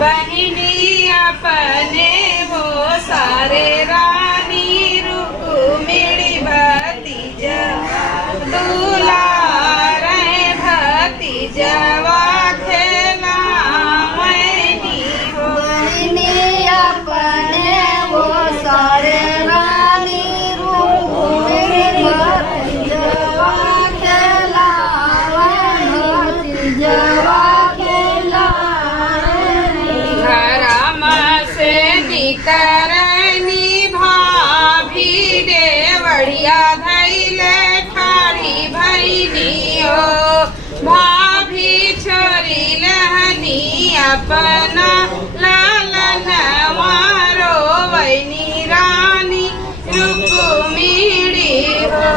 बहिनी अपने वो सारे रानी रुक्मिणी भतीजवा दुलारे भतीजवा खेला मैनी हो। बहिनी अपने वो सारे रानी रुक्मिणी भतीजवा खेला भतीजवा खेला। घरमा से निकरनी भाभी देवड़िया धैले ठाड़ी भैनी हो। भाभी छोरी लहनी अपना लालन मारो वैनी रानी रुक्मिणी हो।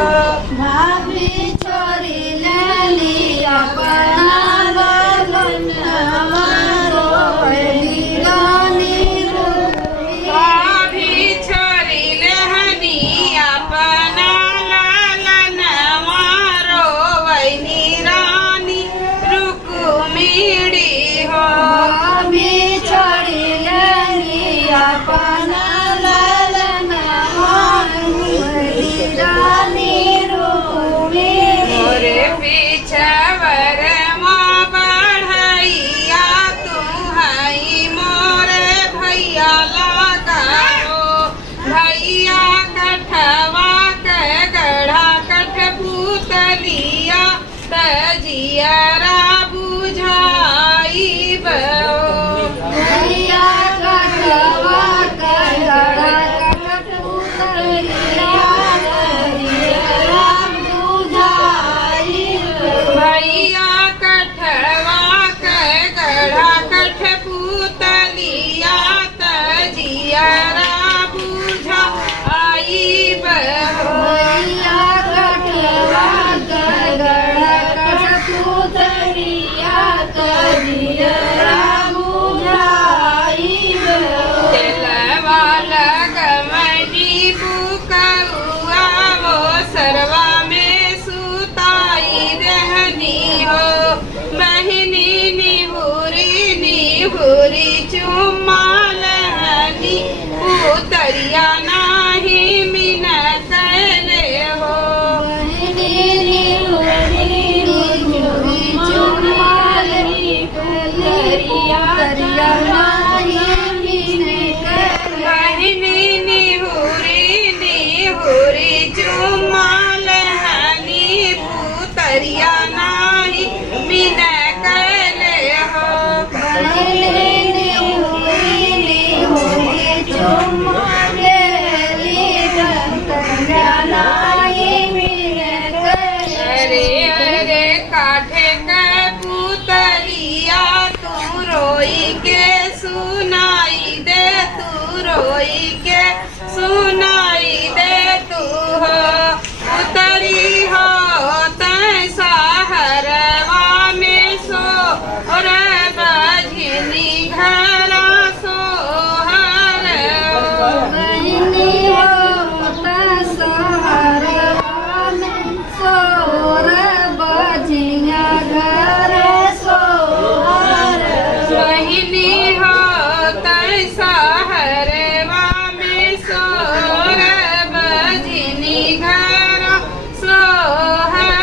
भाभी छोरी लली अपना लालन मारो वैनी रानी रुक्मिणी। भाभी छोरी लहनी अपना लालन मारो वैनी रानी रुक्मिणी हो। भाभी छोरी लली अपना लालन मारो वैनी रानी रुक्मिणी। मोरे पिछवर माँ बढ़ैया तू हई मोरे भैया लागा हो। भैया कठवा के गढ़ा कठ पुतलिया तजियरा बुझाई बो। भैया कटवा कटड़ा कटपुतलिया करिया बुझाई। भैया कठवा के गढ़ा कठ पुतलिया तजियरा बुझाई बहो। भैया कटवा कटड़ा कटपुतलिया करिया बुझाई। तेलवा लगमनी बुकौआ वो सरवा में सुताई रहनी हो। बहिनी निहुरी चुम्मा लहनी उतरिया नाही मिन कैले हो। बहिनी निहुरी चुम्माली करिया नाही मिने बहिनी निहुरी चुम्मा लहनी पुतरिया नाही मिन कैले हो। बहिनी निहुरी चुम्मा